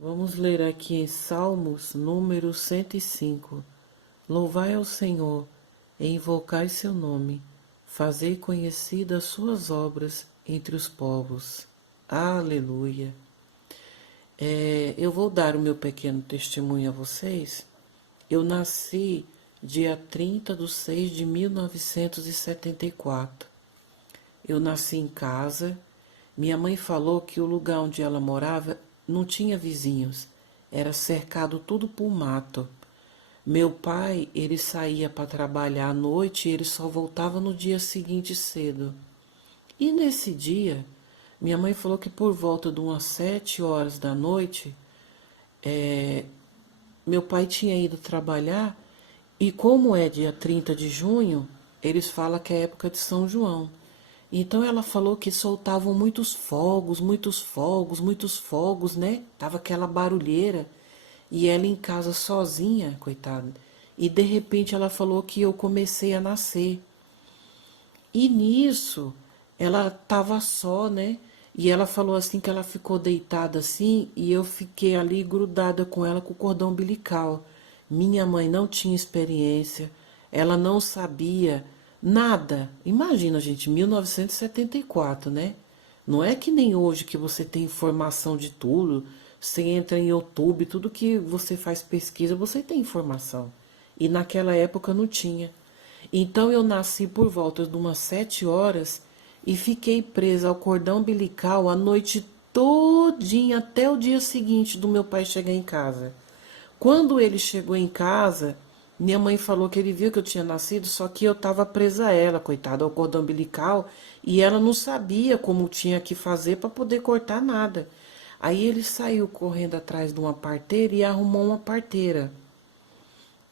Vamos ler aqui em Salmos, número 105. Louvai ao Senhor e invocai seu nome, fazei conhecidas suas obras entre os povos. Aleluia! Eu vou dar o meu pequeno testemunho a vocês. Eu nasci dia 30 de 6 de 1974. Eu nasci em casa. Minha mãe falou que o lugar onde ela morava não tinha vizinhos, era cercado tudo por mato. Meu pai, ele saía para trabalhar à noite e ele só voltava no dia seguinte cedo. E nesse dia, minha mãe falou que por volta de umas 7 horas da noite, meu pai tinha ido trabalhar e como é dia 30 de junho, eles falam que é época de São João. Então ela falou que soltavam muitos fogos, muitos fogos, muitos fogos, né? Tava aquela barulheira. E ela em casa sozinha, coitada. E de repente ela falou que eu comecei a nascer. E nisso, ela tava só, né? E ela falou assim que ela ficou deitada assim e eu fiquei ali grudada com ela com o cordão umbilical. Minha mãe não tinha experiência, ela não sabia nada. Imagina, gente, 1974, né? Não é que nem hoje que você tem informação de tudo. Você entra em YouTube, tudo que você faz pesquisa, você tem informação. E naquela época não tinha. Então eu nasci por volta de umas 7 horas e fiquei presa ao cordão umbilical a noite todinha até o dia seguinte do meu pai chegar em casa. Quando ele chegou em casa, minha mãe falou que ele viu que eu tinha nascido, só que eu estava presa a ela, coitada, ao cordão umbilical, e ela não sabia como tinha que fazer para poder cortar nada. Aí ele saiu correndo atrás de uma parteira e arrumou uma parteira.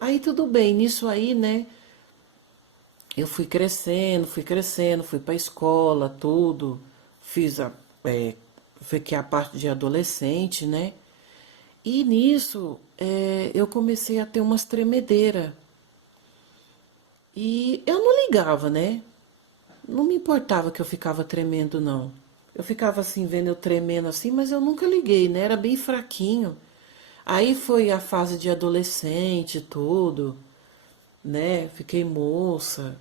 Aí tudo bem, nisso aí, né? Eu fui crescendo, fui para a escola, tudo. Fiz fiquei a parte de adolescente, né? E nisso eu comecei a ter umas tremedeiras. E eu não ligava, né? Não me importava que eu ficava tremendo, não. Eu ficava assim, vendo eu tremendo assim, mas eu nunca liguei, né? Era bem fraquinho. Aí foi a fase de adolescente, tudo, né? Fiquei moça.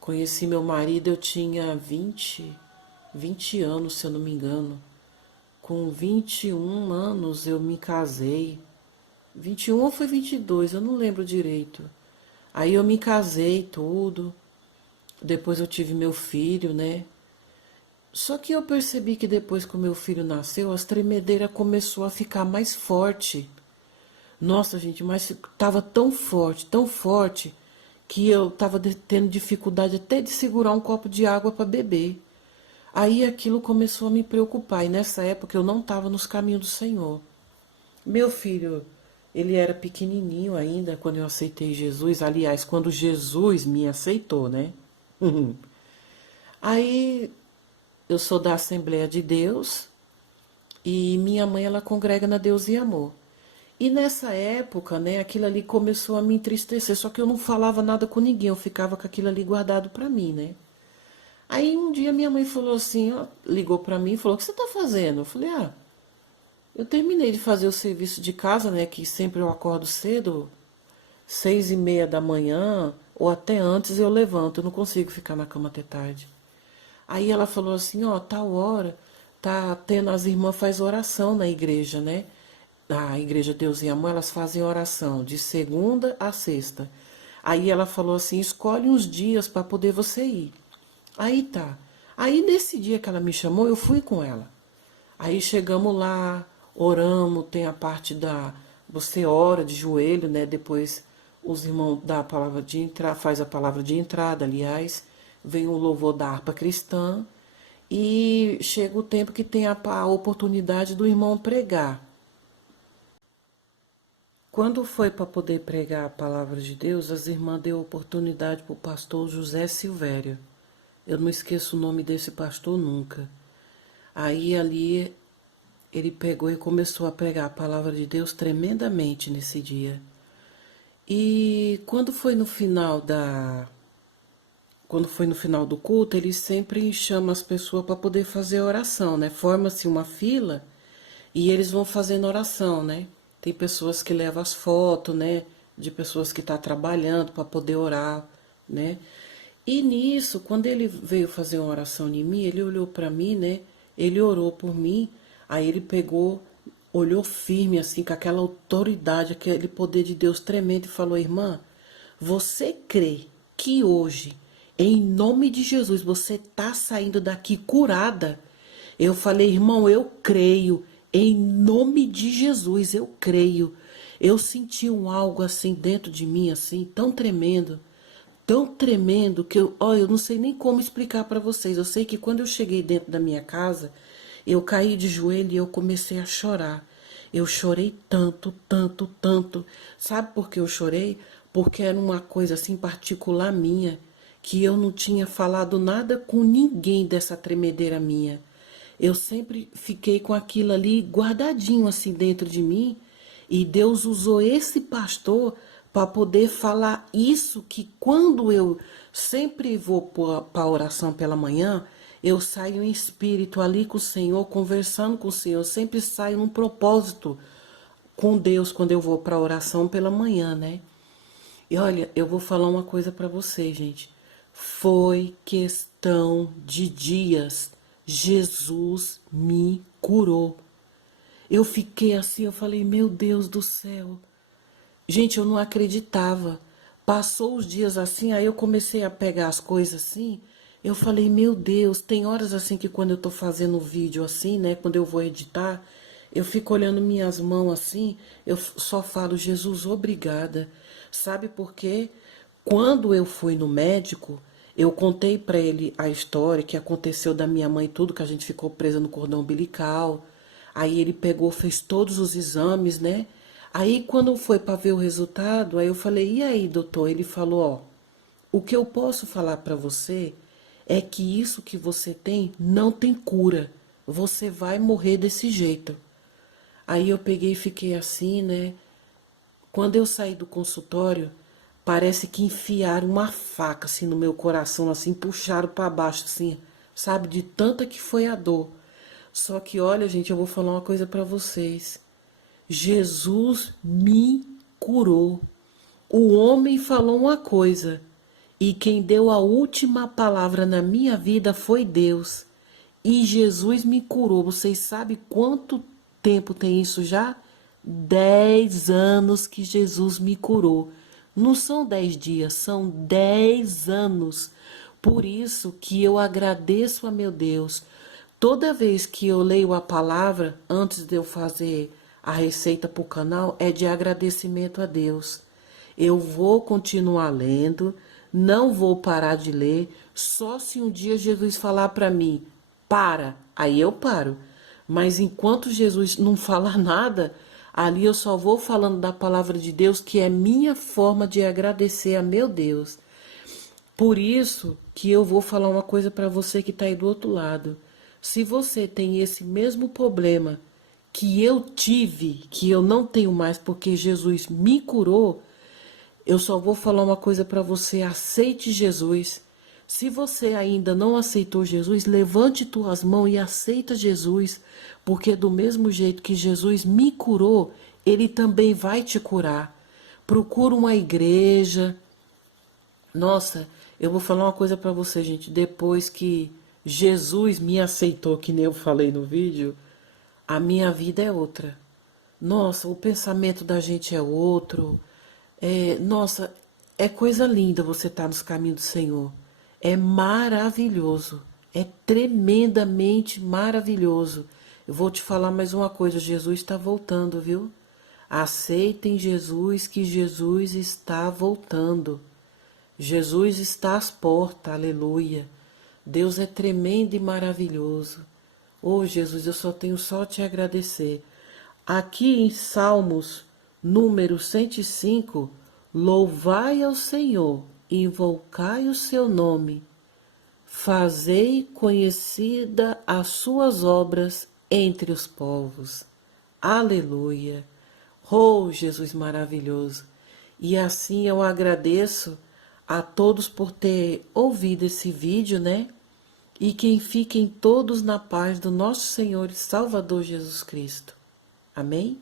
Conheci meu marido, eu tinha 20 anos, se eu não me engano. Com 21 anos eu me casei. 21 ou foi 22, eu não lembro direito. Aí eu me casei, tudo. Depois eu tive meu filho, né? Só que eu percebi que depois que o meu filho nasceu, as tremedeiras começou a ficar mais forte. Nossa, gente, mas tava tão forte, que eu tava tendo dificuldade até de segurar um copo de água para beber. Aí aquilo começou a me preocupar, e nessa época eu não estava nos caminhos do Senhor. Meu filho, ele era pequenininho ainda quando eu aceitei Jesus. Aliás, quando Jesus me aceitou, né? Aí eu sou da Assembleia de Deus e minha mãe ela congrega na Deus e Amor. E nessa época, né, aquilo ali começou a me entristecer, só que eu não falava nada com ninguém, eu ficava com aquilo ali guardado pra mim, né? Aí um dia minha mãe falou assim, ó, ligou pra mim e falou: "O que você tá fazendo?" Eu falei: "Ah, eu terminei de fazer o serviço de casa, né, que sempre eu acordo cedo, 6h30 da manhã, ou até antes eu levanto, eu não consigo ficar na cama até tarde." Aí ela falou assim, ó, tal hora, tá tendo, as irmãs faz oração na igreja, né? A igreja Deus e Amor, elas fazem oração de segunda a sexta. Aí ela falou assim, escolhe uns dias para poder você ir. Aí tá. Aí nesse dia que ela me chamou, eu fui com ela. Aí chegamos lá, oramos, tem a parte da. Você ora de joelho, né? Depois os irmãos dá a palavra de entrada, faz a palavra de entrada, aliás, vem o louvor da harpa cristã, e chega o tempo que tem a oportunidade do irmão pregar. Quando foi para poder pregar a palavra de Deus, as irmãs deu oportunidade para o pastor José Silvério. Eu não esqueço o nome desse pastor nunca. Aí ali ele pegou e começou a pregar a palavra de Deus tremendamente nesse dia. E quando foi no final do culto, ele sempre chama as pessoas para poder fazer oração, né? Forma-se uma fila e eles vão fazendo oração, né? Tem pessoas que levam as fotos, né? De pessoas que estão trabalhando para poder orar, né? E nisso, quando ele veio fazer uma oração em mim, ele olhou para mim, né? Ele orou por mim, aí ele pegou, olhou firme, assim, com aquela autoridade, aquele poder de Deus tremendo e falou: irmã, você crê que hoje, em nome de Jesus, você tá saindo daqui curada? Eu falei: irmão, eu creio, em nome de Jesus, eu creio. Eu senti um algo assim dentro de mim, assim, tão tremendo que eu não sei nem como explicar para vocês. Eu sei que quando eu cheguei dentro da minha casa, eu caí de joelho e eu comecei a chorar. Eu chorei tanto, tanto, tanto. Sabe por que eu chorei? Porque era uma coisa assim particular minha, que eu não tinha falado nada com ninguém dessa tremedeira minha. Eu sempre fiquei com aquilo ali guardadinho assim dentro de mim, e Deus usou esse pastor para poder falar isso, que quando eu sempre vou para a oração pela manhã, eu saio em espírito ali com o Senhor, conversando com o Senhor, eu sempre saio num propósito com Deus quando eu vou para a oração pela manhã, né? E olha, eu vou falar uma coisa para vocês, gente. Foi questão de dias. Jesus me curou. Eu fiquei assim, eu falei: meu Deus do céu. Gente, eu não acreditava. Passou os dias assim, aí eu comecei a pegar as coisas assim. Eu falei: meu Deus, tem horas assim que quando eu tô fazendo vídeo assim, né? Quando eu vou editar, eu fico olhando minhas mãos assim, eu só falo: Jesus, obrigada. Sabe por quê? Quando eu fui no médico, eu contei pra ele a história que aconteceu da minha mãe, tudo que a gente ficou presa no cordão umbilical. Aí ele pegou, fez todos os exames, né? Aí quando foi para ver o resultado, aí eu falei: "E aí, doutor?" Ele falou: "Ó, o que eu posso falar para você é que isso que você tem não tem cura. Você vai morrer desse jeito." Aí eu peguei e fiquei assim, né? Quando eu saí do consultório, parece que enfiaram uma faca assim no meu coração, assim, puxaram para baixo, assim, sabe, de tanta que foi a dor. Só que olha, gente, eu vou falar uma coisa para vocês. Jesus me curou. O homem falou uma coisa, e quem deu a última palavra na minha vida foi Deus. E Jesus me curou. Vocês sabem quanto tempo tem isso já? 10 anos que Jesus me curou. Não são 10 dias, são 10 anos. Por isso que eu agradeço a meu Deus. Toda vez que eu leio a palavra, antes de eu fazer a receita para o canal, é de agradecimento a Deus. Eu vou continuar lendo, não vou parar de ler, só se um dia Jesus falar para mim: para, aí eu paro. Mas enquanto Jesus não falar nada, ali eu só vou falando da palavra de Deus, que é minha forma de agradecer a meu Deus. Por isso que eu vou falar uma coisa para você que está aí do outro lado. Se você tem esse mesmo problema que eu tive, que eu não tenho mais porque Jesus me curou, eu só vou falar uma coisa para você: aceite Jesus. Se você ainda não aceitou Jesus, levante tuas mãos e aceita Jesus, porque do mesmo jeito que Jesus me curou, Ele também vai te curar. Procura uma igreja. Nossa, eu vou falar uma coisa para você, gente. Depois que Jesus me aceitou, que nem eu falei no vídeo, a minha vida é outra. Nossa, o pensamento da gente é outro. Nossa, é coisa linda você estar nos caminhos do Senhor. É maravilhoso. É tremendamente maravilhoso. Eu vou te falar mais uma coisa: Jesus está voltando, viu? Aceitem Jesus, que Jesus está voltando. Jesus está às portas, aleluia. Deus é tremendo e maravilhoso. Oh, Jesus, eu só tenho só te agradecer. Aqui em Salmos, número 105, louvai ao Senhor, invocai o seu nome, fazei conhecida as suas obras entre os povos. Aleluia. Oh, Jesus maravilhoso. E assim eu agradeço a todos por ter ouvido esse vídeo, né? E que fiquem todos na paz do nosso Senhor e Salvador Jesus Cristo. Amém?